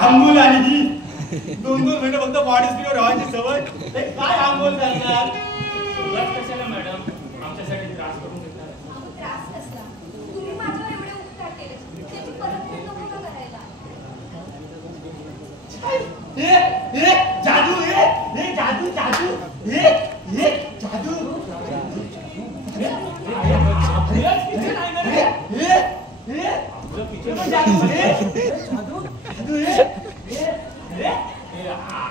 आंघोळ आली 2-2 महिने फक्त बॉडी स्प्रे राहायची सवय काय आंघोळ करणार कशाला मॅडम आमच्यासाठी त्रास करून घेतात त्रास कसला तुम्ही माझ्यावर एवढे उपकार केले त्याची परतफेड नको का करायला जादू जादू जादू जादू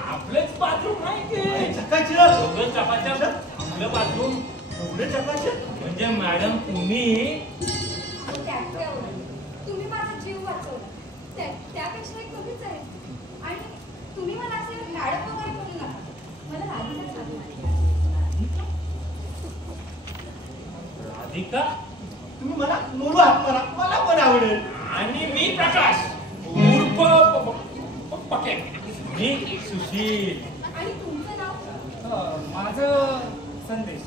आपलंच बाथरूम आहे की आपलं बाथरूम म्हणजे मॅडम तुम्ही माझा जीव वाचवला त्यापेक्षा एक कमीच आहे आणि तुम्ही मला असे मॅडम वगैरे बोलू नका मला राधिका तुम्ही मला बोलू आहात मला पण आवडेल आणि मी प्रकाश उर्फ पके मी सुशील आणि तुमचं नाव माझं संदेश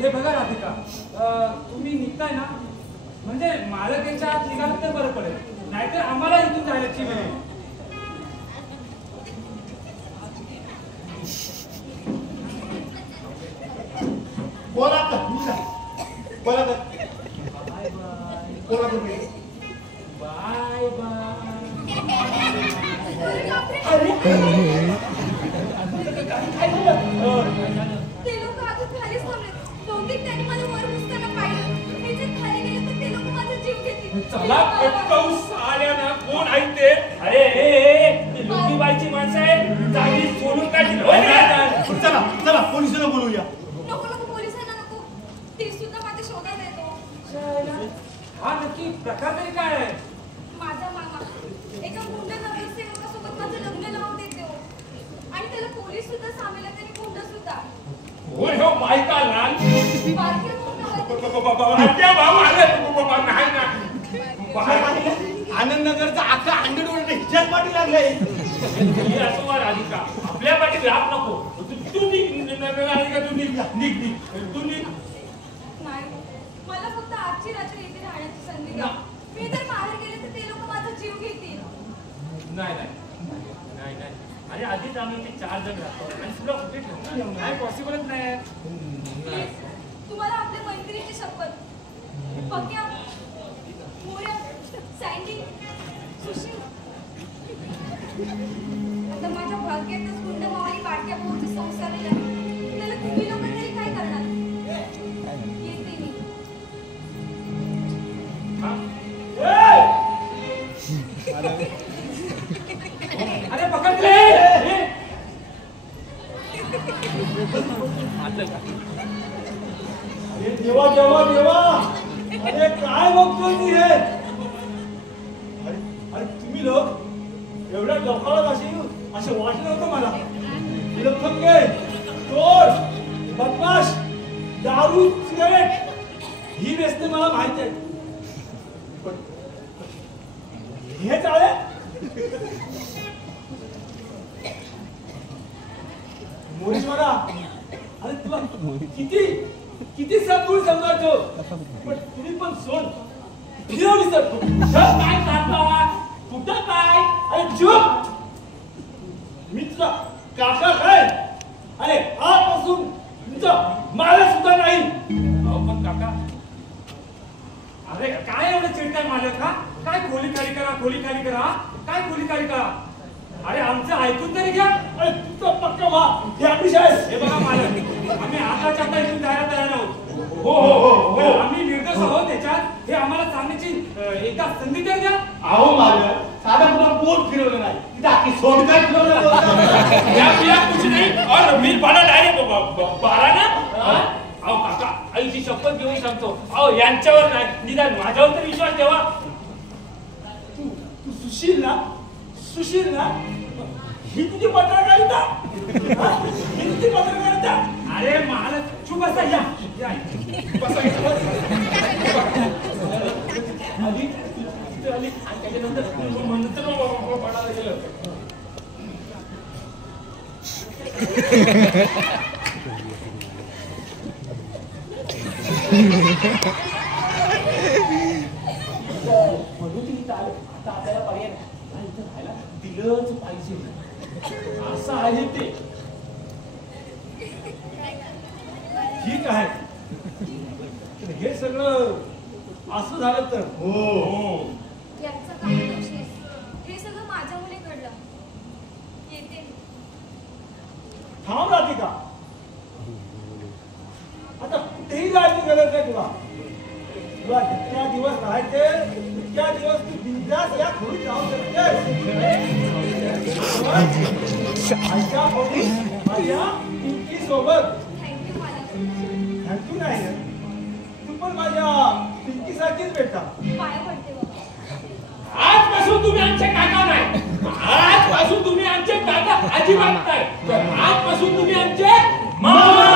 हे बघा राधिका तुम्ही निघताय ना म्हणजे मालकाच्या आत निघालं तर बरं पडेल नाहीतर आम्हाला इथून जायची वेळ बोला बोला बोला तुम्ही बाय बाय ते लोक अजून खालीच थांबलेत बहुतेक त्यांनी मला वर बसताना पाहिलं मी जर खाली गेले तर ते लोक माझा जीव घेतील चला पटकन आल्या ना कोण आहे ते अरे ते लुकीबाईची माणसं आहे जागी सोडून काढली चला चला पोलिसांना बोलूया नको नको पोलिसांना नको ते सुद्धा माझ्या शोधात येतो हा नक्की प्रकार तरी काय आहे माझा मामा एका गुंड नगरसेवकासोबत माझं लग्न लावून देतो आणि त्याला पोलीस सुद्धा सामील आहेत आणि गुंड सुद्धा होय हो बायका लाल बारके गुंड नाही ना आनंदनगरचा अख्खा अंडरवर्ल्ड हिच्याच पाठी लागलाय असो वा राधिका आपल्या पाठी व्याप नको तू निघ राधिका तू निघ नाही मला फक्त आजची रात्री इथे राहण्याची संधी द्या मी जर बाहेर गेले तर ते लोक माझा जीव घेतील नाही अरे आधीच आम्ही ते 4 जण राहतो आणि तुला कुठे ठेवणार नाही पॉसिबलच नाही प्लीज तुम्हाला आपल्या मैत्रिणीची शपथ पक्या मोऱ्या सँडी सुशील आता माझ्या भाग्यातच गुंड मावाली काटक्या पोहोचून संसारलेला त्याला तुम्ही लोक तरी काय करणार येते मी अरे पकडले देवा देवा देवा अरे काय बघतोय मी हे अरे तुम्ही लोक एवढ्या लोकांना असे वाटलं होतं मला लफंगे चोर बदमाश दारू सिगारेट ही व्यसने मला माहिती आहे हे चाळे मोरीश बघा अरे तुला किती समजून समजायचो पण तुम्ही पण सोड फिरवली सर काय काढला कुठं काय अरे चुप मी तुझा काका काय अरे आजपासून तुमचा मला सुद्धा नाही पण काका अरे काय एवढं चिडताय मालक का काय खोली खाली करा काय खोली खाली करा अरे आमचं ऐकून तरी घ्या अरे तुझा पक्का वा हे आम्ही आहे हे बघा मालक आम्ही आताच्या आता इथून जायला तयार आहोत हो आम्ही निर्दोष आहोत त्याच्यात हे आम्हाला सांगण्याची एकदा संधी तर द्या अहो मालक साधा कुठं पोट फिरवलं नाही तिथं आखी सोंड काय फिरवलं या कुछ नहीं और बिल भाडा डायरेक्ट 12 ना. अहो काका आईची शपथ घेऊन सांगतो, अहो यांच्यावर नाही निदान माझ्यावर तर विश्वास ठेवा. तू सुशील ना ही तुझी पत्रकारिता. ही तुझी पत्रकारिता. अरे मला चुप बसा. या आधी तिथे आली आणि त्याच्यानंतर म्हणतो पडायला गेलं. म्हणून तिथे आलं. आता आपल्याला पर्याय नाही आणि इथं राहायला दिलंच पाहिजे असं आहे ते. ठीक आहे हे सगळं असं झालं तर यांचं काय दोष आहे? हे सगळं माझ्यामुळे घडलं. येते मी. थांब राधिका. आता कुठेही जायची गरज नाही तुला. तुला जितक्या दिवस राहायचे तितक्या दिवस तू बिनधास्त या खोलीत राहू शकतेस. आईच्या खोलीत माझ्या पिंकी सोबत. थँक्यू मला. थँक्यू नाही तू पण माझ्या पिंकीसारखीच भेटा. पाया पडते बाबा. आजपासून तुम्ही आमचे काका नाही. आजपासून तुम्ही आमचे काका अजिबात नाही. तर आजपासून तुम्ही आमचे मामा.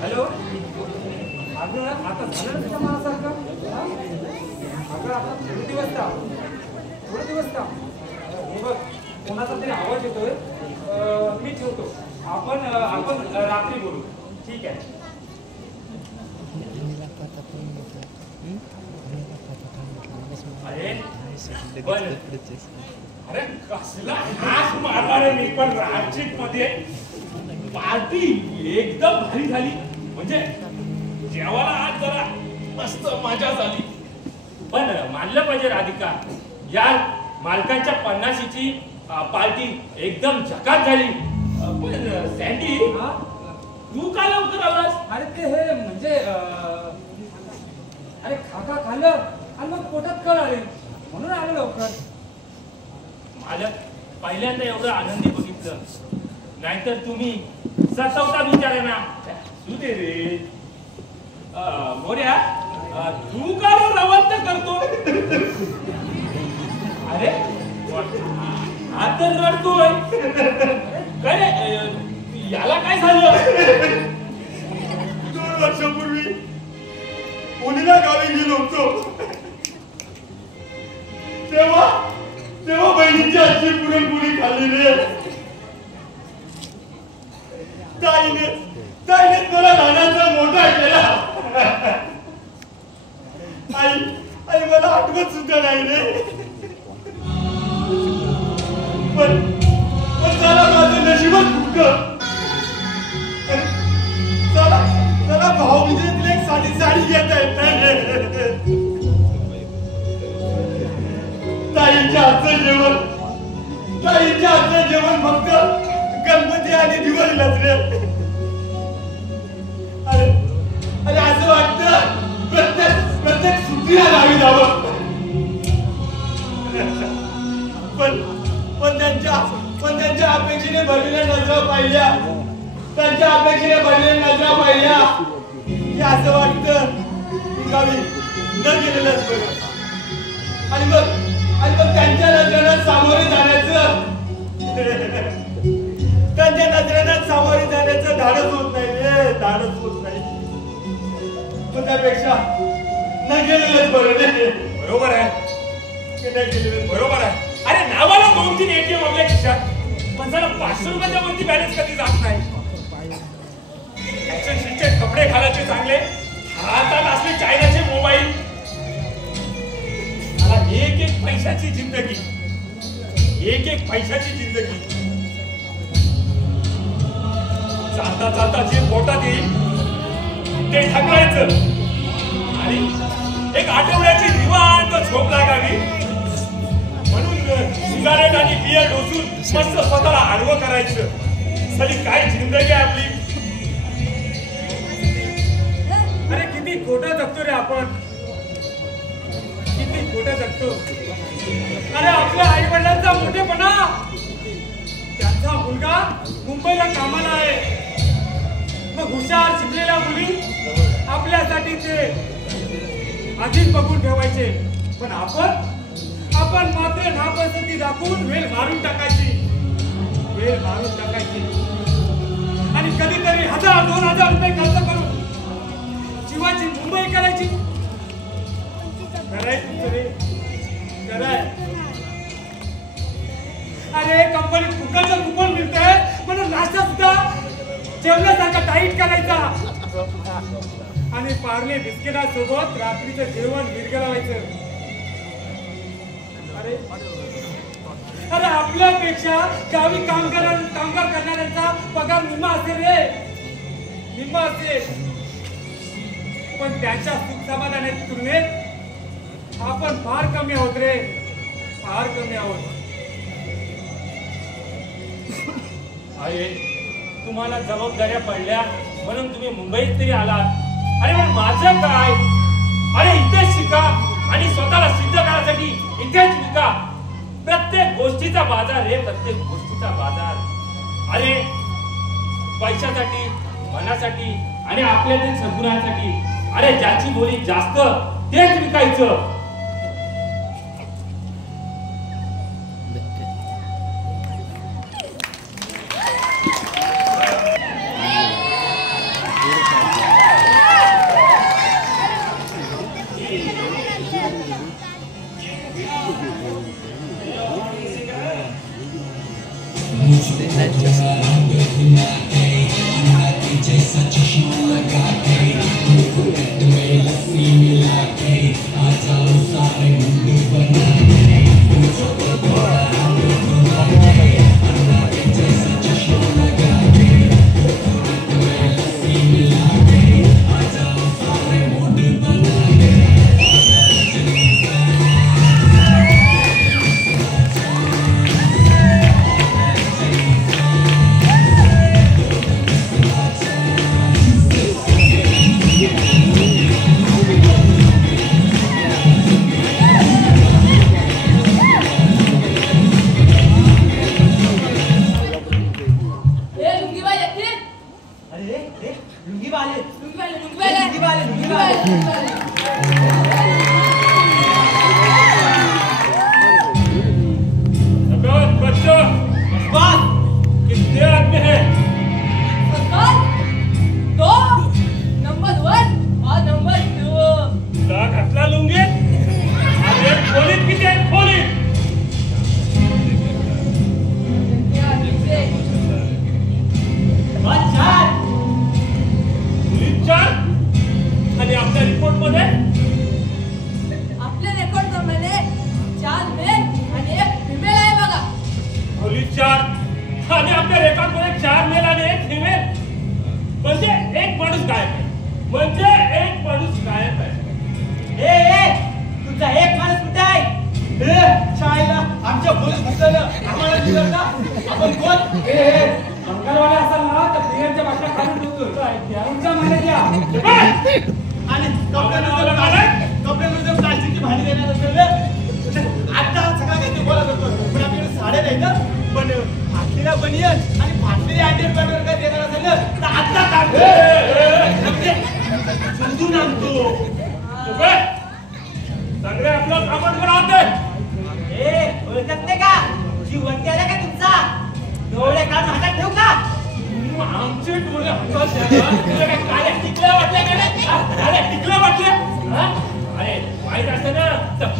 हॅलो. अगं आता झालं ना तुझ्या मनासारखं. अगं आता थोडे दिवस थांब. हे बघ कोणाचा तरी आवाज येतोय. मी ठेवतो. आपण रात्री बोलू. ठीक आहे. अरे कसला हात मारणारे मी पण राजचित मध्ये. पार्टी एकदम भारी झाली. म्हणजे जेवायला आज जरा मस्त मजा झाली. पण मानलं पाहिजे राधिका, या मालकांच्या 50शीची पार्टी एकदम झकास झाली. पण सँडी तू का लवकर आलास? अरे ते हे म्हणजे अरे खाका खाल्लं आणि मग पोटात कळ आले म्हणून आलं लवकर. मालक पहिल्यांदा एवढं आनंदी बघितलं. नाहीतर तुम्ही सतवता विचारांना तू दे रे. मोर्या तू का रवंत करतो? अरे हा तर रडतोय. काय याला काय झालं? 2 वर्षापूर्वी पुण्याला गावी गेलो होतो. तेव्हा बहिणीची आजची पुरणपोळी खाल्ली रे. ताईने मला लहानाचा मोठा केला. आई मला आठवत सुद्धा नाही रे. पण चला माझं नशीबच फुटलं. चला भाऊबीजेतली एक साधी साडी घेता येत नाही. ताईच्या हातचं जेवण फक्त गणपती आणि दिवाळीलाच रे. अरे असं वाटतं प्रत्येक सुट्टीला गावी जावं. पण त्यांच्या अपेक्षेने भरलेल्या नजरा पाहिल्या. की असं वाटतं की गावी न गेलेलंच बरं. आणि मग त्यांच्या नजरेनं सामोरे जाण्याचं धाडस होत नाही रे. धाडस होत नाही. पण त्यापेक्षा न गेलेलंच बरं रे. बरोबर आहे. बरोबर आहे. अरे नावाला 2-3 ATM आपल्या खिशात, पण जरा 500 रुपयाच्या वरती बॅलन्स कधी जात नाही. फॅशन शीटचे कपडे घालायचे चांगले, हातात असले चायनाचे मोबाईल. मला एक पैशाची जिंदगी. चालता चालता जे पोटात येईल ते ढकलायचं आणि एक आठवड्याची निवांत झोप लागावी म्हणून सिगारेट आणि बियर डोसून मस्त स्वतःला आडवं करायचं. साली काय जिंदगी आहे आपली. अरे किती खोटं जगतो रे आपण, किती खोटं जगतो. अरे आपल्या आई वडिलांचा मोठेपणा, त्यांचा मुलगा मुंबईला कामाला आहे, मग हुशार शिकलेल्या मुली आपल्यासाठी ते आधीच बघून ठेवायचे, पण आपण मात्र नापसंती दाखवून वेळ मारून टाकायची, वेळ मारून टाकायची आणि कधीतरी 1000-2000 रुपये खर्च करून जीवाची मुंबई करायची. अरे कंपनीत फुकटचं कुपन मिळतंय म्हणून नाश्ता सुद्धा जेवणासारखा टाईट करायचा आणि पार्ले बिस्किटासोबत रात्रीचं जेवण विरघळवायचं. अरे अरे आपल्यापेक्षा गावी कामगार करणाऱ्यांचा पगार निम्मा असेल रे, निम्मा असेल, पण त्यांच्या सुख समाधानाच्या तुलनेत आपण फार कमी आहोत रे, फार कमी आहोत. अरे तुम्हाला जबाबदाऱ्या पडल्या म्हणून तुम्ही मुंबईत तरी आलात. अरे पण माझं काय. अरे इथेच शिका आणि स्वतःला सिद्ध करण्यासाठी इथेच विका. प्रत्येक गोष्टीचा बाजार रे, प्रत्येक गोष्टीचा बाजार. अरे पैशासाठी, मनासाठी आणि आपल्यातील सद्गुणांसाठी अरे ज्याची बोली जास्त तेच विकायचं.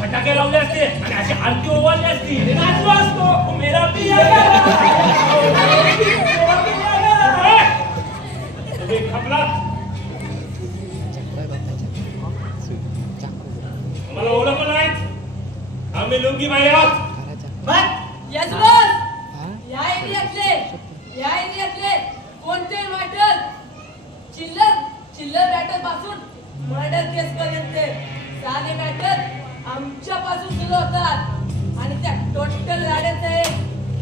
फटाके लावले असते आणि अशी आरती ओवाळली असती. नाचलो असतो मेरा पिया मला ओळखलं नाहीत. आम्ही लुंगी बाई आहोत. Yes boss. या एरियातले कोणते वाटे केस पर्यंत साधे मॅटर आमच्यापासून सुरू होतात आणि त्या टोटल लढ्याचं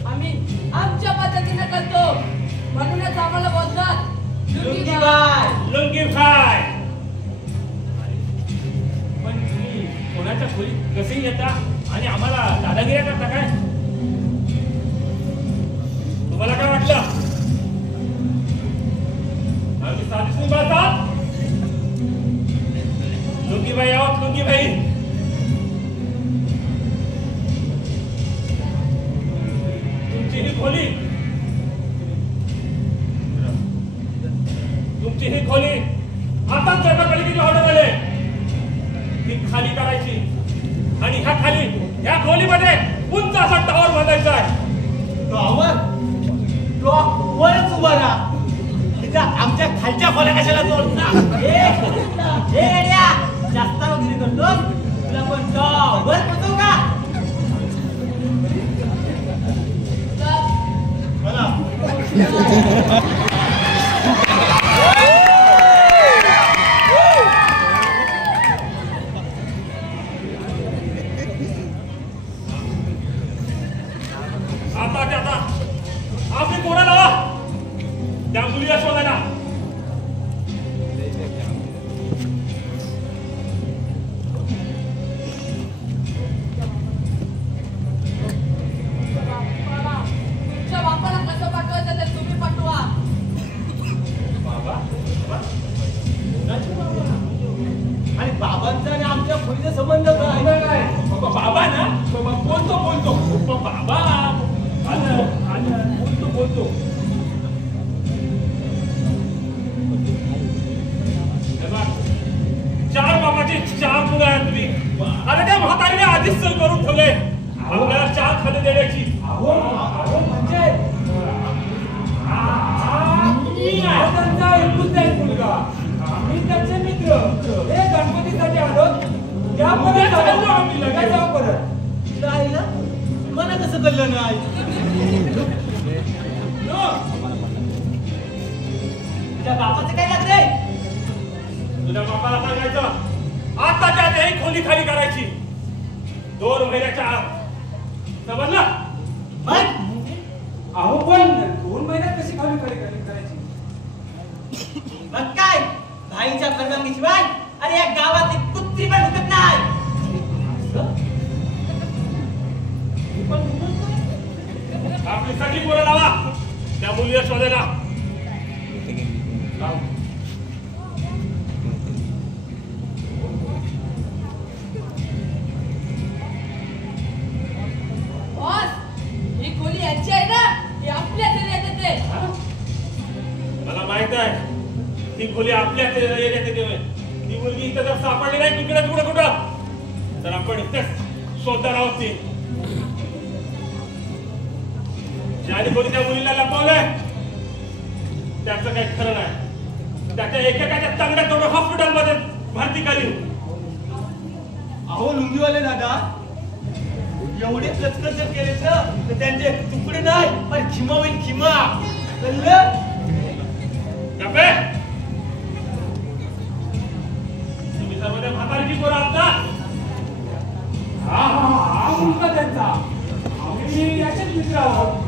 आम्ही आमच्या पद्धतीने करतो. म्हणूनच आम्हाला बोलतात लुंगी बाय. लुंगी फ्राय. पण तुम्ही कोणाच्या खोलीत कसे येता आणि आम्हाला दादागिऱ्या करता काय? तुम्हाला काय वाटलं आम्ही साधी सुरू बोलतात? लुंगीबाई आहोत, लुंगीबाई. तुमची ही खोली, तुमची ही खोली आताच जगाकडे किती ऑर्डर आले ती खाली करायची आणि ह्या खाली ह्या खोलीमध्ये उंच असा टावर बांधायचा आहे. टॉवर तो वरच उभा राहा. आमच्या खालच्या खोल्या कशाला जोडता? जास्त वगैरे करतो तुला पण टॉवर होतो का? आता आपली कोणा लावा त्या मुलीला शोधायला. तुमच्या बापाला कसं पाठवायचं ते तुम्ही पाठवा. बाबा आणि बाबांचा आणि आमच्या खोलीचा संबंध काय? बाबा ना बोलतो बाबा आलं बोलतो. चार बाबाची चार मुलं आहेत तुम्ही. अरे त्या म्हातारीने आधीच चल करून ठेवले आपल्याला चार खाली देण्याची. म्हणजे त्यांचा एकुलता एक मुलगा, मी त्यांचे मित्र. हे गणपतीसाठी आलो. या परत जाऊ परत. आईला मला कसं कळलं नाही? तुझ्या बापाचं काय लागतंय? तुझ्या बापाला सांगायचं आताच्या आत ही खोली खाली करायची 2 महिन्याच्या आत. समजलं? अहो पण 2 महिन्यात कशी खाली करायची? मग काय भाईच्या परवानगीशिवाय अरे या गावातली कुत्री पण हुकत नाही. आपली सगळी पोरं लावा त्या मुलीला शोधायला. बॉस, ही खोली यांची आहे ना? ही आपल्या एरियात येते. मला माहित आहे ती खोली आपल्या एरियात येते. ती मुलगी इथं जर सापडली नाही तिकडे कुठं तर आपण इथेच शोधणार आहोत. ती ज्याने कोणी त्या मुलीला लपवलंय त्याचं काही खरं नाही. त्याच्या एकेकाच्या तंगड्या तोडून हॉस्पिटलमध्ये भरती करीन. अहो लुंगीवाले दादा एवढे कचकच केले तर त्यांचे तुकडे नाही पण खिमा होईल खिमा. गप्पे तुम्ही सर्व त्या म्हातारीची पोरं आहात ना? हा मुलगा त्यांचा. आम्ही याच्यात मित्र आहोत.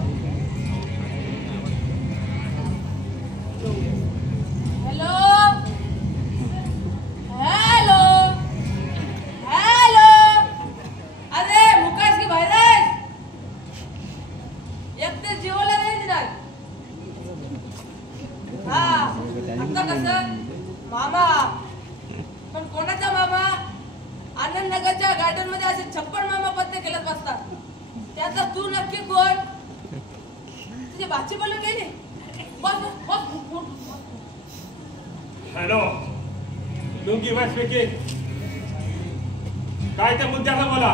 हॅलो. अरे मुकाश की बाहेर आहेस? एकटे जेवला नाही दिला. हा आता कसं मामा? पण कोणाचा मामा? आनंदनगरच्या गार्डन मध्ये असे 56 मामा पत्ते खेळत बसतात. त्याचा तू नक्की कोण? तुझी भाची बोलून गेली. हॅलो लुंगी वाईस पैकी काय त्या मुद्द्याला मला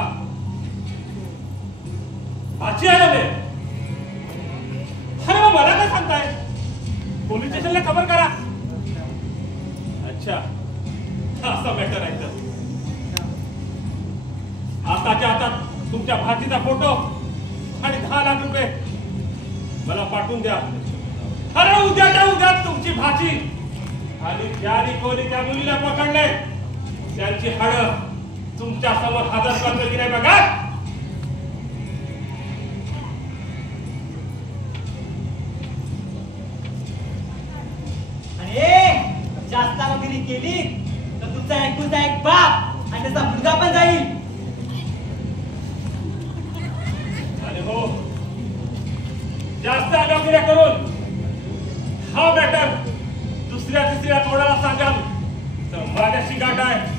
भाची आलं नाही. अरे मला काय सांगताय? पोलीस स्टेशनला खबर करा. अच्छा असा मॅटर आहे तर आताच्या हातात तुमच्या भाचीचा फोटो आणि 10 लाख रुपये मला पाठवून द्या. अरे उद्या तुमची भाची आणि ज्याने कोणी त्या मुलीला पकडले त्यांची हाडं तुमच्या समोर हजर करतो की नाही बघा. आणि जास्त कामगिरी केली तर तुमचा ऐकूचा एक बाप आणि त्याचा मुलगा पण जाईल. आणि हो, जास्त आगावगिऱ्या करून हा मॅटर दुसऱ्या तिसऱ्या तोडाला सांगाल तर माझ्याशी गाठ आहे.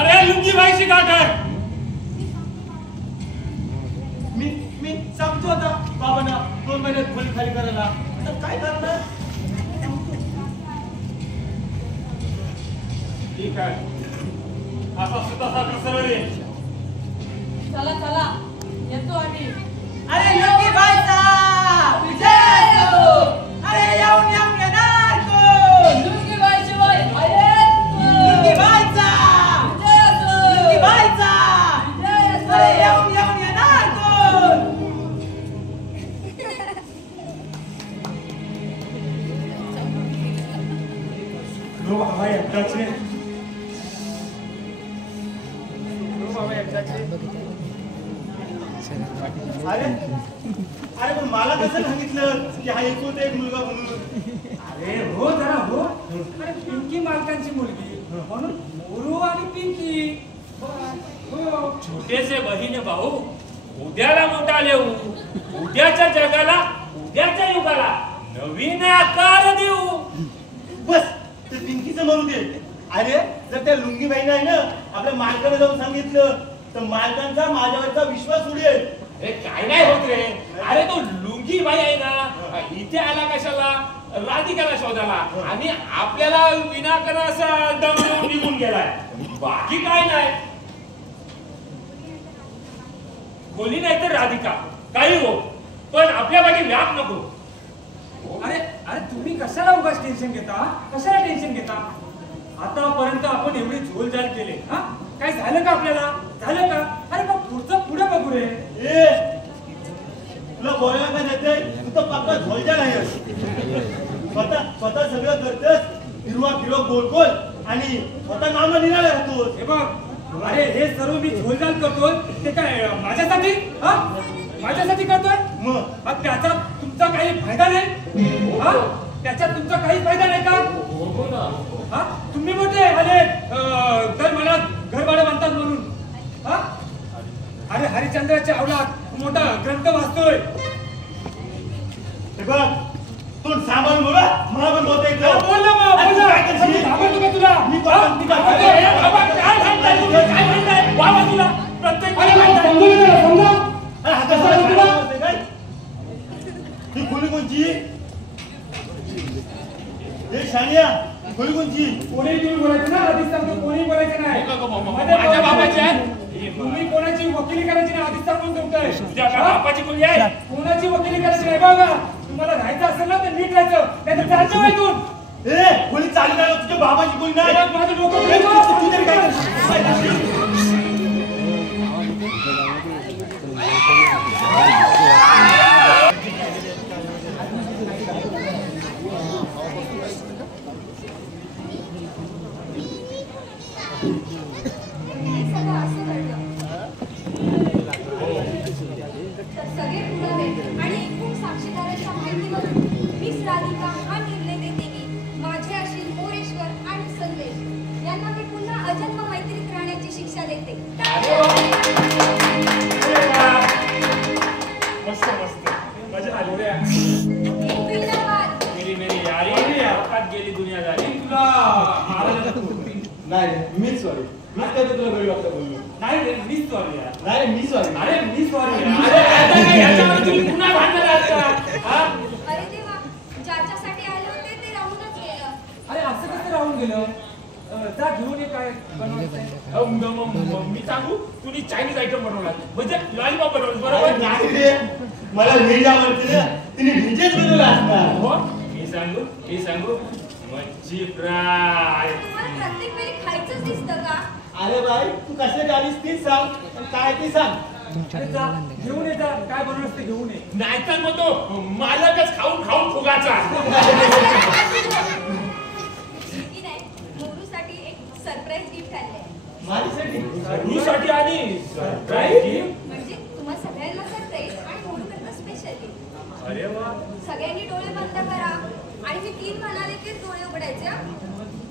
अरे लुंगीबाईची गाठ आहे. मी सांगतो आता बाबांना 2 महिन्यात खोली खाली करायला. आता काय करणार? ठीक आहे, असा सुद्धा सरळ ये. चला चला येतो आम्ही. अरे योगी बाईचा विजय असो. अरे येऊन येणार कोण? लुंगी बाईशिवाय आहेत कोण? योगी बाईचा विजय असो. योगी बाईचा विजय असो. अरे येऊन येणार कोण? लो बाबा एकदाचे. अरे पण मला कसं सांगितलं की हा एकुलता एक मुलगा म्हणून? अरे हो जरा हो. अरे पिंकी मालकांची मुलगी म्हणून मोरू आणि पिंकी. हो. छोटेसे बहीण भाऊ उद्याला मोठा लेऊ. उद्याच्या जगाला उद्याच्या युगाला नवीन आकार देऊ. बस ते पिंकीचं म्हणू दे. अरे जर त्या लुंगीबाईनं आहे ना आपल्या मालकाला जाऊन सांगितलं तर मालकांचा माझ्यावरचा विश्वास उडेल. अरे काय नाही होत रे. अरे तो लुंगी बाई आहे ना, इथे आला कशाला? राधिकाला शोधायला. आणि आपल्याला विनाकारण असा दम निघून गेलाय. बाकी काय नाही. कोणी नाही तर राधिका काही हो, पण आपल्या बाकी व्याप नको. अरे अरे तुम्ही कशाला उगाच टेन्शन घेता? कशाला टेन्शन घेता? आतापर्यंत आपण एवढी झोलझाल केले. हा काय झालं का आपल्याला? झालं का? अरे मग पुढचं पुढे बघू रे. ए तुला बोलायला काय जातंय? तू तर पक्का झोलजा नाही. स्वतः सगळं करतोस हिरवा फिरवा गोल गोल आणि स्वतः नाम निघाला राहतोस. हे बघ, अरे हे सर्व मी झोलझाल करतोय ते काय माझ्यासाठी? हा माझ्यासाठी करतोय? मग त्याचा तुमचा काही फायदा नाही? हा त्याच्यात तुमचा काही फायदा नाही का? हा तुम्ही मोठे आले तर मला घर भाडं बांधतात म्हणून. हा अरे हरिश्चंद्राच्या अवलाद मोठा ग्रंथ वाचतोय. हे बघ तू सांभाळून बोला. मला पण बोलता येतं. बोल ना मग, बोल ना. काय करशील? घाबरतो का तुला? मी पण ती काय अरे, करतो? बाबा, काय म्हणताय तुम्ही? काय म्हणताय? बाबा तुला प्रत्येक अरे, वेळी म्हणताय. समजून घे ना, समजा. अरे, हा कसा आहे तुला? काय? ही खोली कोणची? हे शानिया ही खोली कोणची? कोणी तुम्ही बोलायचं ना, आधीच सांगतो कोणी बोलायचं नाही. माझ्या बाबाची आहे. तुम्ही कोणाची वकिली करायची ना, आधीच सांगून ठेवतोय. तुझ्या बापाची कोणी आहे? कोणाची वकिली करायची नाही बघा. तुम्हाला राहायचं असेल ना तर नीट राहायचं, नाहीतर चालतं इथून. ए खोली चालू नाही तुझ्या बाबाची खोली नाही. अरे, माझं डोकं ए, फिरतं. तू तरी काय करशील? हे सगळं असं घडलं. तर सगळे पुरावे आणि एकूण साक्षीदारांच्या माहितीवरून मिस राधिका हा निर्णय देते की माझे अश्विन मोरेश्वर आणि संदेश यांना मी पुन्हा अजन्म मैत्रीत राहण्याची शिक्षा देते. मस्त मस्त मजा आली रे. जिंदाबाद. मेरी यारी औकात गेली दुनिया झाली. तुला मारायला नाही मी सॉरी. मी कधी तुला घरी वाटतं बोललो. नाही रे, मीच सॉरी यार. नाही मी सॉरी. अरे मी सॉरी अरे आता काय याच्यावर तुम्ही पुन्हा भांडण आहात का? हा? अरे देवा, ज्याच्यासाठी आले होते ते राहूनच गेलं. अरे असं कसं राहून गेलं? जा घेऊन ये काय बनवायचं. मी सांगू तुम्ही चायनीज आयटम बनवला म्हणजे लॉलीपॉप बनवलं अरे बरोबर. नाही रे. मला व्हेज आवडते ना. तिने व्हेजच बनवलं असणार. हो मी सांगू मच्छी फ्राय. तुम्हाला प्रत्येक वेळी खायचंच दिसतं का? अरे बाई तू कशासाठी आलीस तीच सांग. आणि काय ते सांग. अरे जा घेऊन ये, जा काय बनवलं ते घेऊन ये. नाहीतर मग तो मालकच खाऊन खाऊन फुगाचा. की नाही, मोरूसाठी एक सरप्राईज गिफ्ट आणलंय.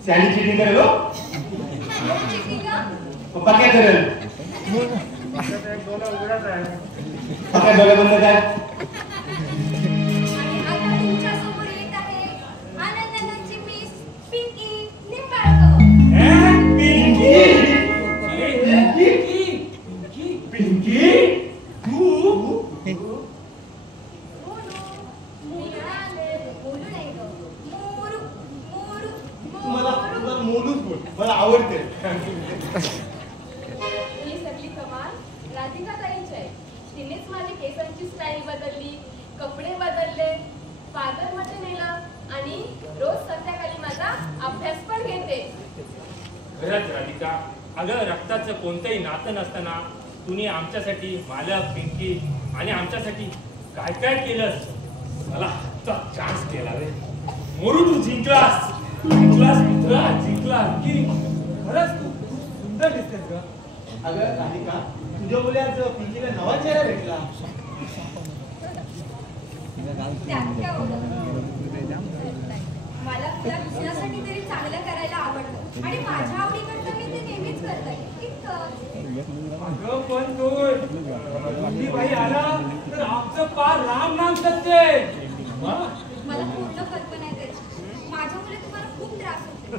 सॅली चिटिंग करेल हो चिटिंग का? पप्पा काय करेल पप्पा डोळे बंद काय आणि आता तुमच्या समोर येत आहे आनंदाची मिस पिंकी निंबाळकर. पिंकी तू बोलू नाही ग. मोरू मोरू मला मोरू. मोलूच बोल मला आवडते ही सगळी कमाल राधिका ताईंची आहे. तिनेच माझी केसांची स्टाईल बदलली, कपडे बदलले, पार्लरमध्ये नेलं आणि रोज संध्याकाळी माझा अभ्यास पण घेते. खरंच राधिका, अगं रक्ताचं कोणतंही नातं नसताना तुम्ही आमच्यासाठी, मला, पिंकी आणि आमच्यासाठी काय काय केलंस. मला आजचा चान्स केला रे. मोरू तू जिंकलास मित्रा, जिंकलास की खरंच तू खूप सुंदर दिसतेस ग. अगं राधिका तुझ्या मुली आज पिंकीला नवा चेहरा भेटला त्यात काय होतं? मला तुला दुसऱ्यासाठी तरी चांगलं करायला आवडतं आणि माझ्या आवडीकडचं मी ते नेहमीच करते. इतकंच. अगं पण तो बाई आला तर आमचं पार राम नाम सत्य आहे. मला पूर्ण कल्पना आहे त्याची. माझ्यामुळे तुम्हाला खूप त्रास होतो.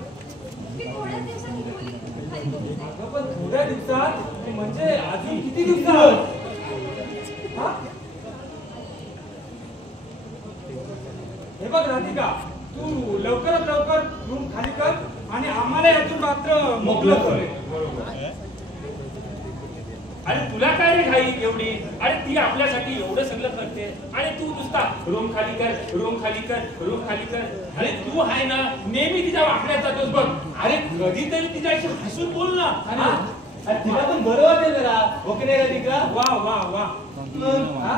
मी थोड्याच दिवसात ही खोली खाली करून जाईल. अगं पण थोड्या दिवसात म्हणजे अजून किती दिवसात? हा? हे बघ राधिका, तू लवकरात लवकर रूम खाली कर आणि आम्हाला यातून मात्र मोकळं कर. अरे तुला काय रे घाई एवढी? अरे ती आपल्यासाठी एवढं सगळं करते आणि तू नुसता रूम खाली कर, रूम खाली कर, रूम खाली कर. अरे तू आहे ना नेहमी तिच्या वाकड्यात जातोस बघ. अरे कधीतरी तिच्याशी हसून बोल ना. हा? अरे तिला पण बरं वाटेल जरा हो की नाही राधिका वा वा वा. हा?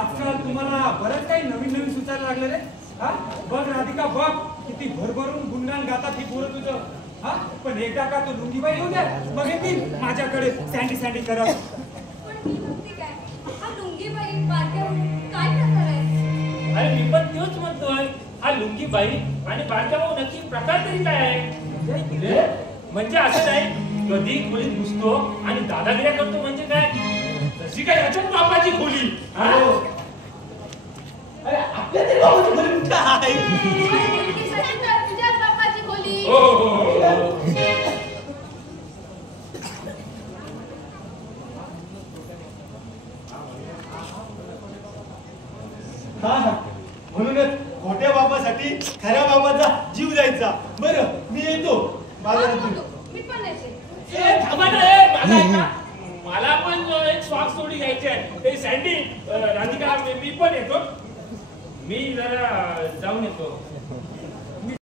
आजकाल तुम्हाला बरंच काही नवीन नवीन सुचायला लागलं रे. हा? बघ राधिका बघ किती भरभरून गुणगान गातात ही पोरं तुझं. हा? पण एकदा का तो लुंगीबाई येऊ द्या मग येतील माझ्याकडे सँडी सँडी करत. पण मी म्हणते काय, हा लुंगीबाई बारक्याहून काय प्रकार आहे? अरे मी पण तेच म्हणतोय. हा लुंगी बाई आणि बारक्या भाऊ नक्की प्रकार तरी काय आहे? म्हणजे असं नाही कधी खोलीत घुसतो आणि दादागिऱ्या करतो म्हणजे काय? जशी काय याच्यात बापाची खोली. हा? अरे आपल्या तरी बाबाची खोली कुठं आहे मुलगीसाठी तर तुझ्याच बापाची खोली. हो हो हो. हा म्हणूनच खोट्या बाबासाठी खऱ्या बाबाचा जीव जायचा. बरं मी येतो हा, बाजारातून. मी पण येते. ए, थांबा ना, ए, माझा ऐका. मला पण एक स्वाग सोडी घ्यायची आहे. ते सँडी राधिका मी पण येतो. मी जरा जाऊन येतो.